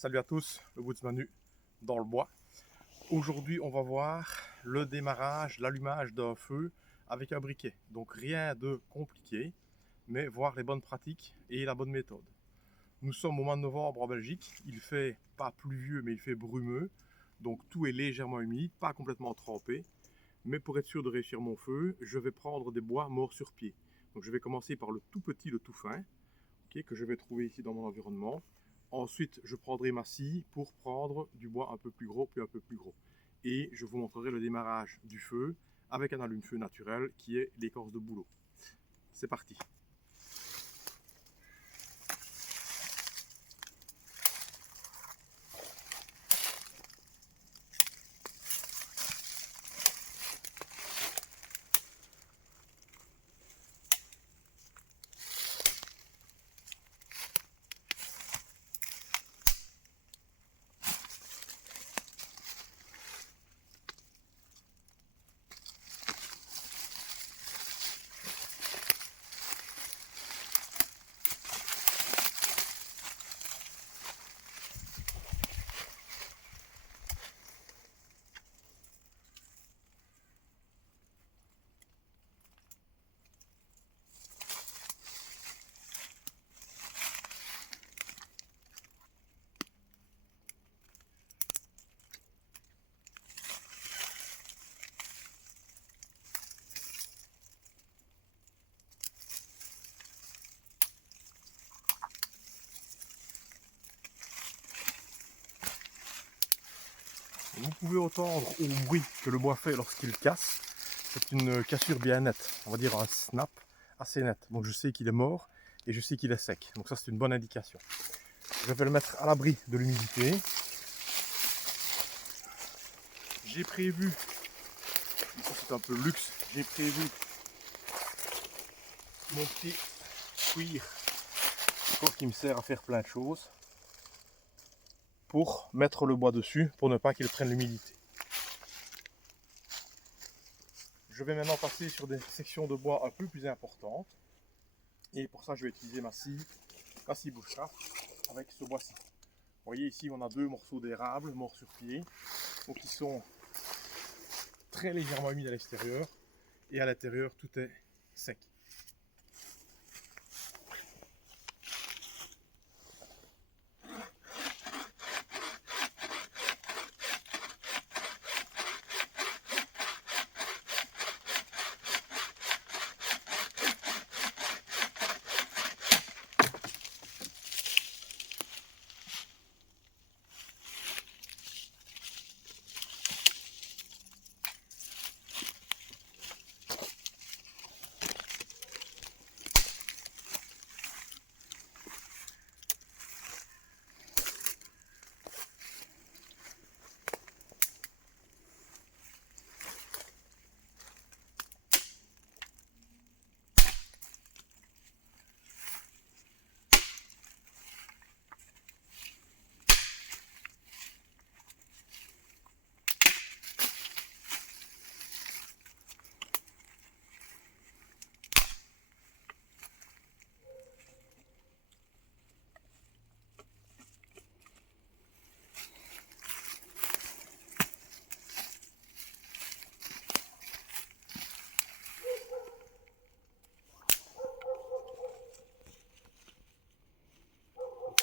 Salut à tous, le Woodsmanu dans le bois. Aujourd'hui, on va voir le démarrage, l'allumage d'un feu avec un briquet. Donc rien de compliqué, mais voir les bonnes pratiques et la bonne méthode. Nous sommes au mois de novembre en Belgique. Il fait pas pluvieux, mais il fait brumeux. Donc tout est légèrement humide, pas complètement trempé. Mais pour être sûr de réussir mon feu, je vais prendre des bois morts sur pied. Donc je vais commencer par le tout petit, le tout fin, que je vais trouver ici dans mon environnement. Ensuite, je prendrai ma scie pour prendre du bois un peu plus gros, puis un peu plus gros. Et je vous montrerai le démarrage du feu avec un allume-feu naturel qui est l'écorce de bouleau. C'est parti. Vous pouvez entendre au bruit que le bois fait lorsqu'il casse. C'est une cassure bien nette, on va dire un snap assez net. Donc je sais qu'il est mort et je sais qu'il est sec. Donc ça c'est une bonne indication. Je vais le mettre à l'abri de l'humidité. J'ai prévu, ça c'est un peu luxe, j'ai prévu mon petit cuir qui me sert à faire plein de choses pour mettre le bois dessus pour ne pas qu'il prenne l'humidité. Je vais maintenant passer sur des sections de bois un peu plus importantes et pour ça je vais utiliser ma scie bushcraft avec ce bois-ci. Vous voyez ici on a deux morceaux d'érable morts sur pied, donc ils sont très légèrement humides à l'extérieur et à l'intérieur tout est sec.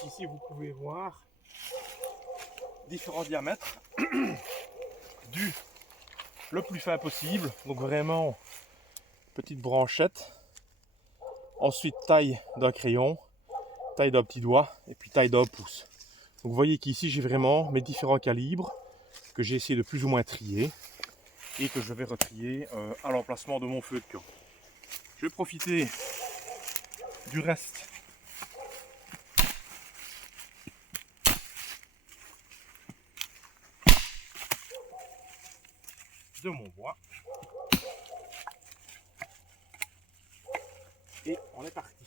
Ici vous pouvez voir différents diamètres du le plus fin possible, donc vraiment petite branchette, ensuite taille d'un crayon, taille d'un petit doigt et puis taille d'un pouce. Donc vous voyez qu'ici j'ai vraiment mes différents calibres que j'ai essayé de plus ou moins trier et que je vais retrier à l'emplacement de mon feu de camp. Je vais profiter du reste de mon bois et on est parti.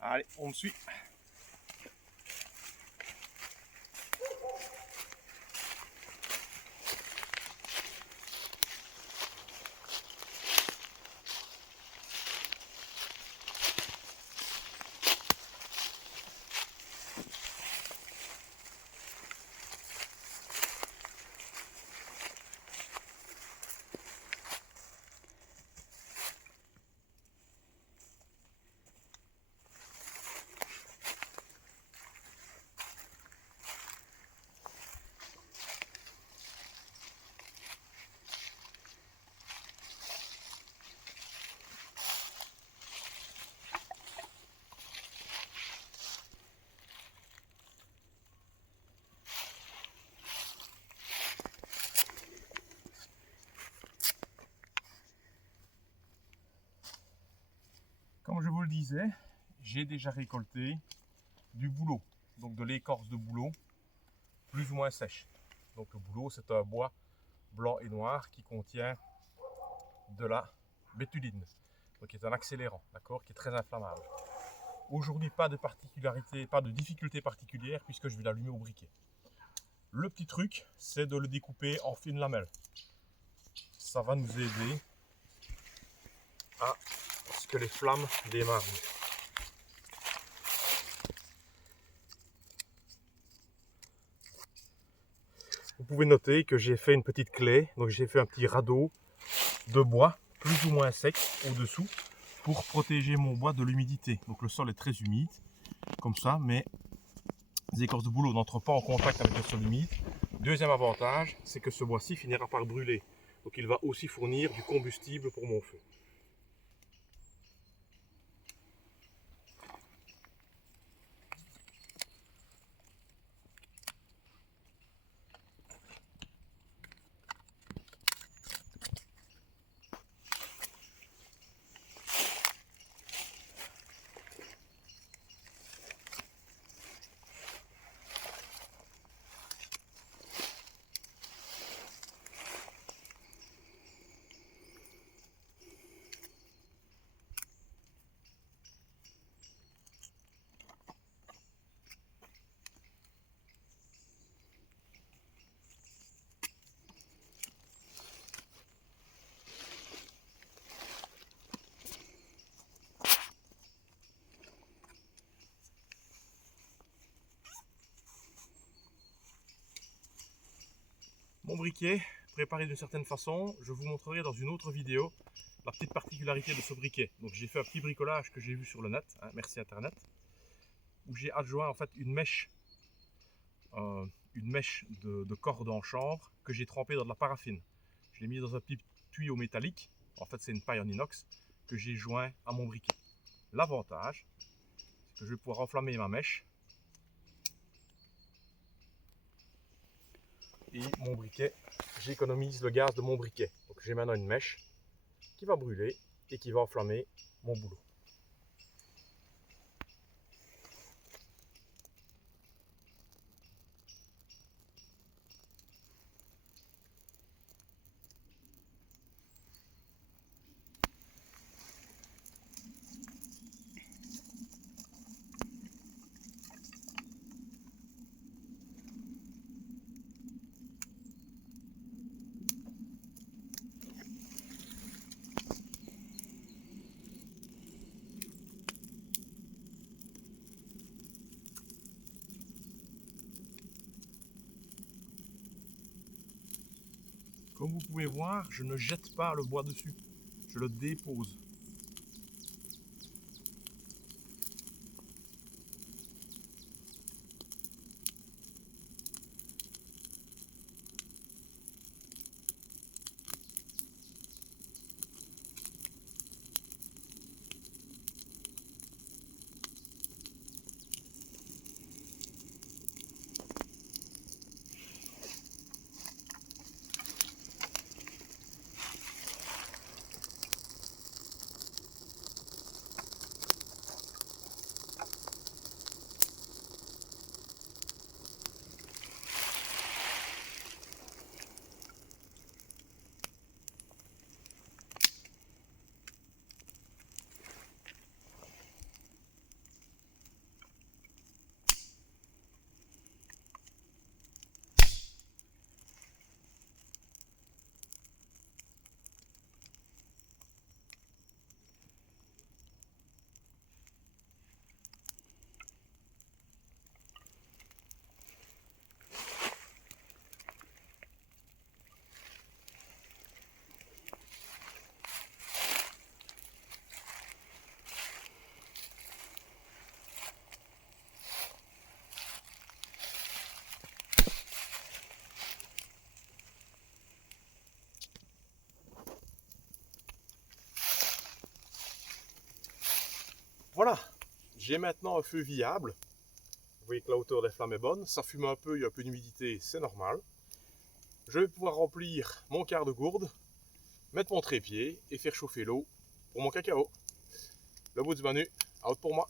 Allez, on me suit. Comme je vous le disais, j'ai déjà récolté du bouleau, donc de l'écorce de bouleau, plus ou moins sèche. Donc le bouleau, c'est un bois blanc et noir qui contient de la bétuline, donc qui est un accélérant, d'accord, qui est très inflammable. Aujourd'hui, pas de particularité, pas de difficulté particulière puisque je vais l'allumer au briquet. Le petit truc, c'est de le découper en fines lamelles. Ça va nous aider à ce que les flammes démarrent. Vous pouvez noter que j'ai fait une petite clé, donc j'ai fait un petit radeau de bois plus ou moins sec au-dessous pour protéger mon bois de l'humidité. Donc le sol est très humide, comme ça, mais les écorces de bouleau n'entrent pas en contact avec le sol humide. Deuxième avantage, c'est que ce bois-ci finira par brûler. Donc il va aussi fournir du combustible pour mon feu. Mon briquet, préparé d'une certaine façon, je vous montrerai dans une autre vidéo la petite particularité de ce briquet. Donc j'ai fait un petit bricolage que j'ai vu sur le net, hein, merci Internet, où j'ai adjoint en fait une mèche de corde en chanvre que j'ai trempée dans de la paraffine. Je l'ai mis dans un petit tuyau métallique, en fait c'est une paille en inox, que j'ai joint à mon briquet. L'avantage, c'est que je vais pouvoir enflammer ma mèche et mon briquet, j'économise le gaz de mon briquet. Donc j'ai maintenant une mèche qui va brûler et qui va enflammer mon bouleau. Comme vous pouvez voir, je ne jette pas le bois dessus, je le dépose. Voilà, j'ai maintenant un feu viable. Vous voyez que la hauteur des flammes est bonne, ça fume un peu, il y a un peu d'humidité, c'est normal. Je vais pouvoir remplir mon quart de gourde, mettre mon trépied et faire chauffer l'eau pour mon cacao. Le bout du menu, out pour moi.